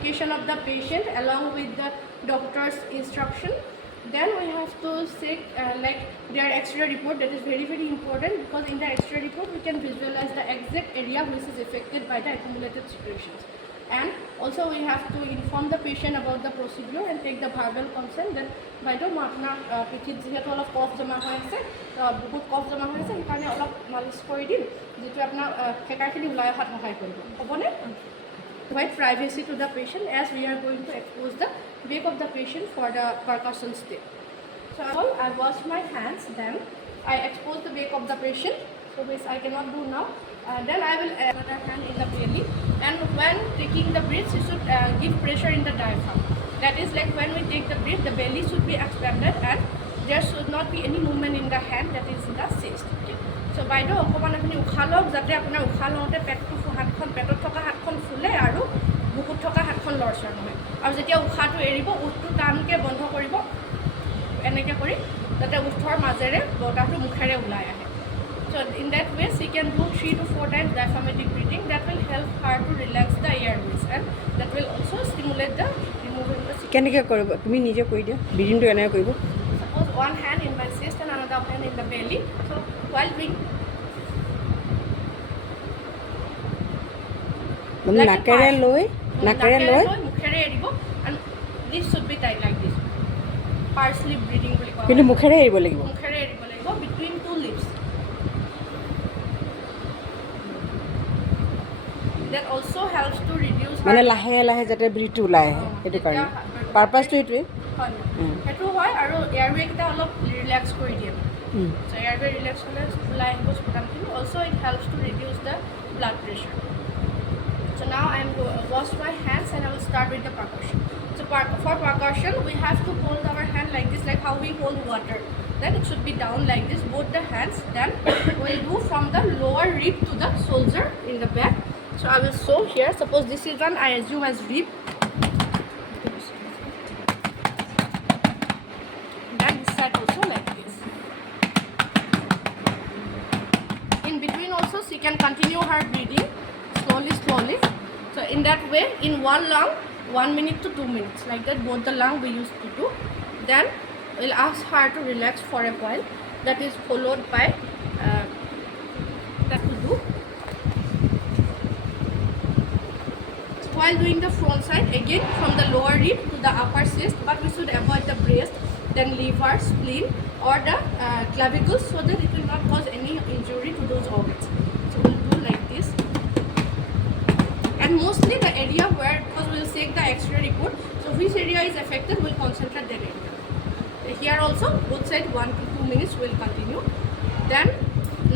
identification of the patient along with the doctor's instruction. Then we have to check like their X-ray report. That is very important, because in the X-ray report we can visualize the exact area which is affected by the accumulated secretions. And also we have to inform the patient about the procedure and take the verbal consent. Then by the apna pichit jehetu olop cough jama hoy ase, bahut cough jama hoy ase, ekane olop malish kori dim jetu apna hekar khini ulai hat hohay koribo hobone. Provide privacy to the patient, as we are going to expose the back of the patient for the percussion step. So I wash my hands, then I expose the back of the patient, so which I cannot do now. Then I will add another hand in the belly, and when taking the breath you should give pressure in the diaphragm. That is like when we take the breath, the belly should be expanded and there should not be any movement in the hand, that is in the chest. Okay? So by the okoman apni ukhalok jate apnar ukhalote pettu hatkhon petot thoka hatkhon fule aru bukut thoka hatkhon lorchar nohoy, aru jetia ukhatu eribo uttu tanke bondho koribo eneke kori jate uthor majere botatu mukhere ulai ahe. So in that way she can do 3 to 4 times diaphragmatic breathing. That will help her to relax the airways, and that will also stimulate the removing the secretion. কেনেকৈ কৰিব তুমি নিজে কৈ দিয়া ব্ৰিডিংটো কেনেকৈ কৰিব? Suppose one hand in my chest and another hand in the belly. So while doing মানে নাকেৰে লৈ মুখেৰে এৰিব, and this should be tied like this. Partially breathing বুলি কোৱা, কিন্তু মুখেৰে এৰিব লাগিব, মুখেৰে এৰিব লাগিব between two lips. That also helps to reduce মানে লাহে লাহে যাতে ব্ৰিথটো ওলাই আহে, সেইটো কাৰণে পাৰপাছটো এইটোৱে হয় সেইটো হয়, আৰু এয়াৰৱে কেইটা অলপ ৰিলেক্স কৰি দিয়ে। So airway relax হলে ওলাই আহিব স্পটামখিনি. Also it helps to reduce the blood pressure. So now I am going to wash my hands and I will start with the percussion. So for percussion we have to hold our hand like this, like how we hold water. Then it should be down like this, both the hands. Then we will do from the lower rib to the shoulder in the back. So I will show here. Suppose this is one I assume as rib. Then this side also like this. In between also she can continue her breathing slowly. So in that way, in one lung 1 minute to 2 minutes, like that both the lung we used to do. Then we'll ask her to relax for a while. That is followed by that will do. While doing the front side, again from the lower rib to the upper chest, but we should avoid the breast, then liver, spleen or the clavicles, so that it will not cause any injury to those organs. So we'll do like this, and mostly the area where, because we'll take the X-ray report, so which area is affected, we'll concentrate that area. Here also both sides 1 to 2 minutes will continue. Then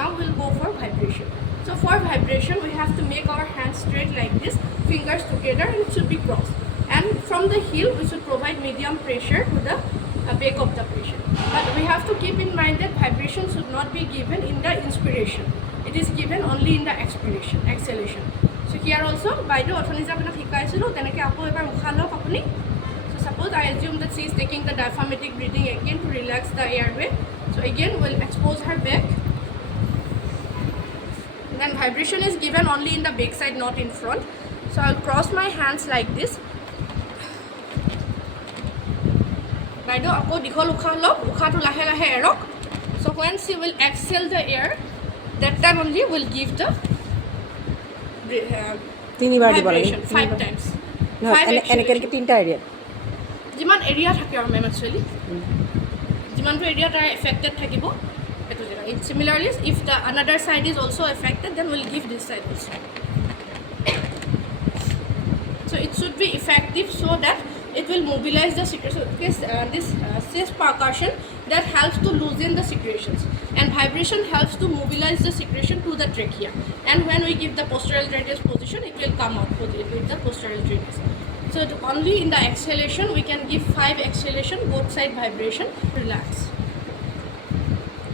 now we'll go for vibration. So for vibration we have to make our hands straight like this, fingers together, and it should be crossed, and from the heel we should provide medium pressure to the back of the patient. But we have to keep in mind that vibration should not be given in the inspiration, it is given only in the exhalation. So here also by the othoni je apna hikaisilo teneke apo ebar ukhalok apuni. So suppose I assume that she is taking the diaphragmatic breathing again to relax the airway. So again we'll expose her back. Then vibration is given only in the back side, not in front. So I'll cross my hands like this. Baido ako dikhol ukha lok, ukha to lahe lahe erok. So when she will exhale the air, that time only we'll give the vibration 5 times. এনেকৈ তিনিটা area যিমান area থাকে আৰু মেম actually যিমানটো area তাৰ affected থাকিব এইটো জেগা. Similarly, if the another side is also affected, then we'll give this side also. So it should be effective so that it will mobilize the secretion. This chest percussion that helps to loosen the secretions, and vibration helps to mobilize the secretion to the trachea. And when we give the postural tracheus position, it will come out with the postural tracheus. So only in the exhalation we can give 5 exhalation, both side vibration.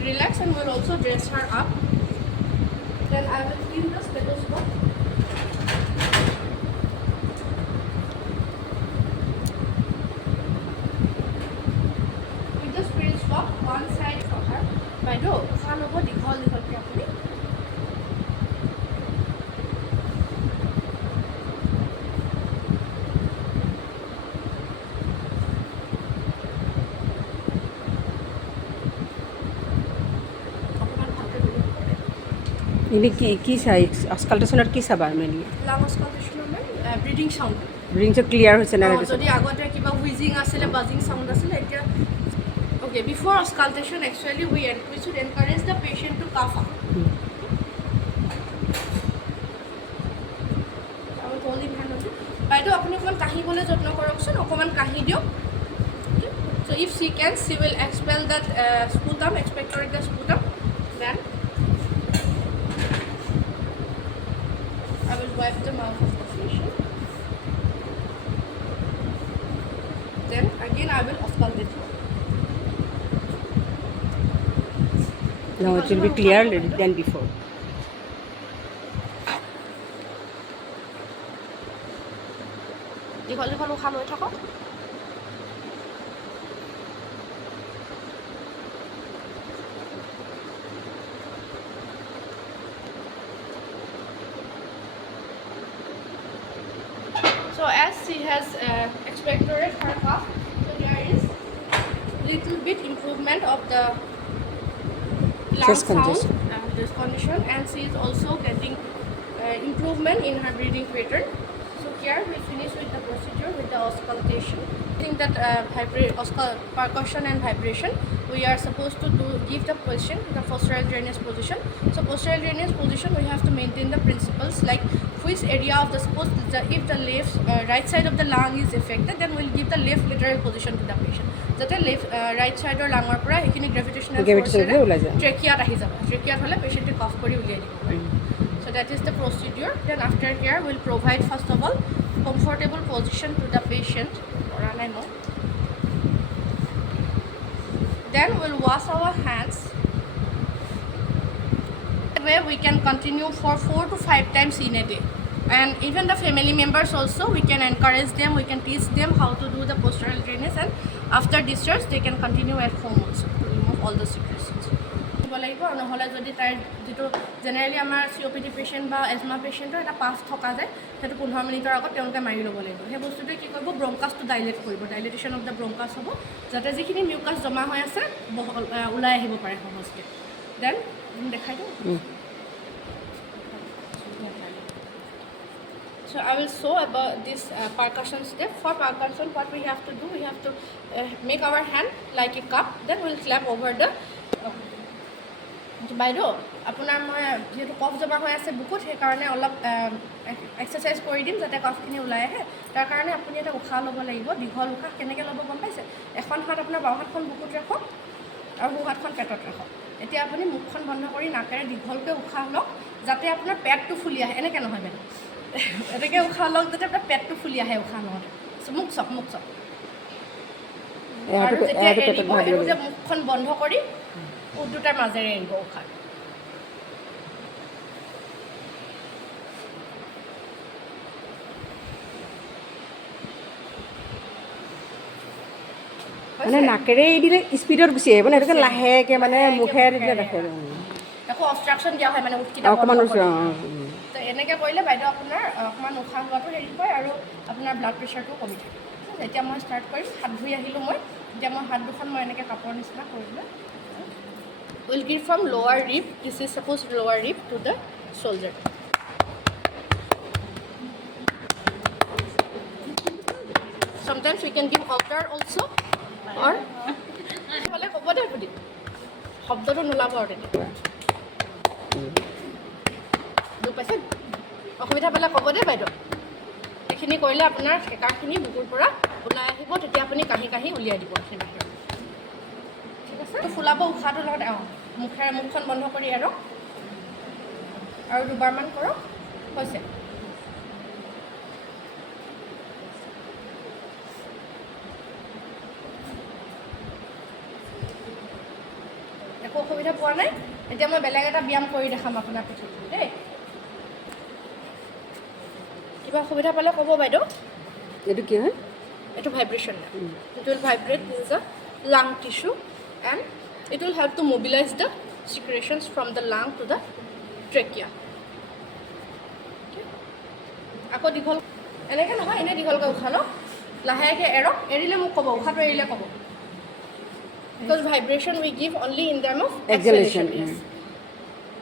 Relax, and we'll also dress her up. Then I will clean the stethoscope. With the spirit swab, one side for her. By the one over the whole properly. এনে কি চাই অস্কাল্টেশ্যনত কি চাবা mainly lung অস্কাল্টেশ্যনৰ breathing sound ব্ৰিডিংটো clear হৈছে নে যদি আগতে কিবা হুইজিং আছিলে বাজিং চাউণ্ড আছিলে এতিয়া okay before auscultation actually we should encourage the patient to cough out our holding hand on বাইদেউ আপুনি অকমান কাহিবলৈ যত্ন কৰকচোন অকমান কাহি দিয়ক so if she can she will expel that sputum expectorate the sputum then I will wipe the mouth of the patient then again I will auscultate her. No, it will be clear than before. দীঘল দীঘল উশাহ লৈ থাকক so as she has expectorate her cough so there is little bit improvement of the lung Chest congestion. sound this condition and she is also getting improvement in her breathing pattern so here we finish with the procedure with the auscultation I think that percussion and vibration we are supposed to give the patient the postural drainage position so postural drainage position we have to maintain the principles like which area of the if the left right side of the lung is affected then we'll give the left lateral position to the patient যাতে right side or lung পৰা সেইখিনি gravitational force trachea আহি যাব trachea হলে patient cough কৰি উলিয়াই দিব পাৰে so that is the procedure then after here we'll provide first of all comfortable position to the patient then we'll wash our hands where we can continue for 4 to 5 times in a day and even the family members also we can encourage them we can teach them how to do the postural drainage and after discharge they can continue at home also to remove all the secretions লাগিব নহলে যদি তাই যেটো generally আমাৰ COPD patient বা asthma পেশেন্টৰ এটা puff থকা যায় সেটো 15 মিনিটৰ আগত তেওঁলোকে মাৰি ল'ব লাগিব সেই বস্তুটো কি কৰিব ব্ৰংকাছটো ডাইলেট কৰিব ডাইলেটেশন অফ দা ব্ৰংকাছ হ'ব যাতে যিখিনি মিউকাছ জমা হৈ আছে ওলাই আহিব পাৰে সহজতে দেন দেখাই দিও so I will show about this percussion step for percussion what we have to do we have to make our hand like a cup then we'll clap over the বাইদেউ আপোনাৰ মই যেটো কফ জমা হৈ আছে বুকুত সেই কাৰণে অলপ এক্সাৰসাইজ কৰি দিম যাতে কফখিনি ওলাই আহে তাৰ কাৰণে আপুনি এটা উশাহ ল'ব লাগিব দীঘল উশাহ কেনেকৈ ল'ব গম পাইছে এখন হাত আপোনাৰ বাওঁ হাতখন বুকুত ৰাখক আৰু সোঁ হাতখন পেটত ৰাখক এতিয়া আপুনি মুখখন বন্ধ কৰি নাকেৰে দীঘলকৈ উশাহ লওক যাতে আপোনাৰ পেটটো ফুলি আহে এনেকৈ নহয় বাইদেউ এনেকৈ উশাহ লওক যাতে আপোনাৰ পেটটো ফুলি আহে উশাহ লওঁতে মুখ চক আৰু যেতিয়া এৰিব এইটো যে মুখখন বন্ধ কৰি দুটাৰ মাজেৰে এৰিব উশাহ মানে নাকেৰে দিলে স্পিডত গুচি আহিব মানে এটাকে লাহেকে মানে মুখেৰে দিলে ৰাখে আকৌ অবষ্ট্ৰাকচন দিয়া হয় মানে উঠকিটা অকমান তো এনেকৈ কৰিলে বাইদেউ আপোনাৰ অকমান উশাহ লোৱাটো হেৰি হয় আৰু আপোনাৰ ব্লাড প্ৰেছাৰটো কমি থাকে এতিয়া মই ষ্টাৰ্ট কৰিম হাত ধুই আহিলোঁ মই এতিয়া মই হাত দুখন মই এনেকৈ কাপৰ নিচিনা কৰিলোঁ will give from lower rib this is suppose lower rib to the shoulder sometimes we can give outer also or বলে কব দে আপুনি শব্দটো নোলাব আৰু তেতিয়া দুপাইছে অসুবিধা পালে ক'ব দে বাইদেউ এইখিনি কৰিলে আপোনাৰ হেকাৰখিনি বুকুৰ পৰা ওলাই আহিব তেতিয়া আপুনি কাহি উলিয়াই দিব সেনেকৈ ঠিক আছে তো ফুলাব উশাহটো লগত মুখেৰে মুখখন বন্ধ কৰি আৰু দুবাৰমান কৰক হৈছে একো অসুবিধা পোৱা নাই এতিয়া মই বেলেগ এটা ব্যায়াম কৰি দেখাম আপোনাৰ পিছত দেই কিবা অসুবিধা পালে ক'ব বাইদেউ এইটো কি হয় এইটো vibration it will vibrate the lung tissue and it will help to mobilize the secretions from the lung to the trachea আকৌ দীঘল এনেকৈ নহয় এনে দীঘলকৈ উশাহ লওক লাহেকৈ এৰক এৰিলে মোক ক'ব উশাহটো এৰিলে ক'ব because vibration we give only in terms of exhalation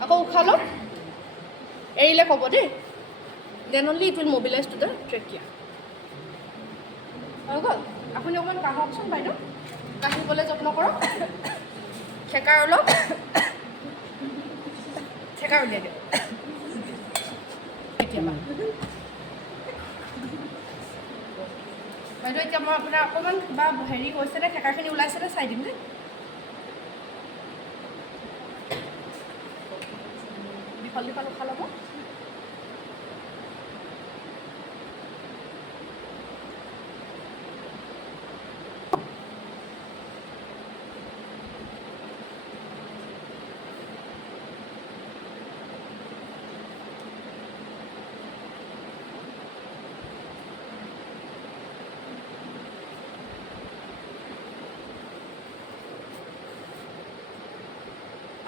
আকৌ উশাহ লওক এৰিলে ক'ব দেই then only it will mobilise to the trachea হৈ গ'ল আপুনি অকণমান কাহকচোন বাইদেউ কাহিবলৈ যত্ন কৰক ঠেকাৰ অলপ ঠেকাৰ উলিয়াই দিয়ক কেতিয়াবা বাইদেউ এতিয়া মই আপোনাৰ অকণমান কিবা হেৰি হৈছেনে ঠেকাখিনি ওলাইছেনে চাই দিম দেই দীঘল দীঘল উশাহ ল'ব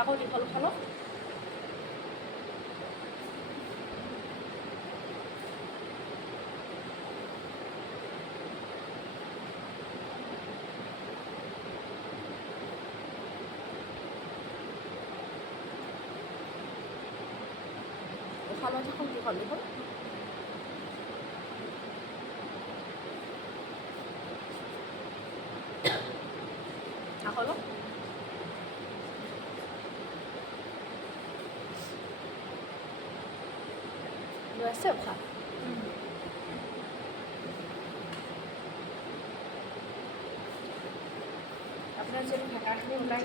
আকৌ দীঘল উশাহ লওক উশাহ লৈ থাকক দীঘল দীঘল আকৌ লওক লৈ আছে উশাহ আপোনাৰ যিহেতু ঠেকাখিনি ওলাই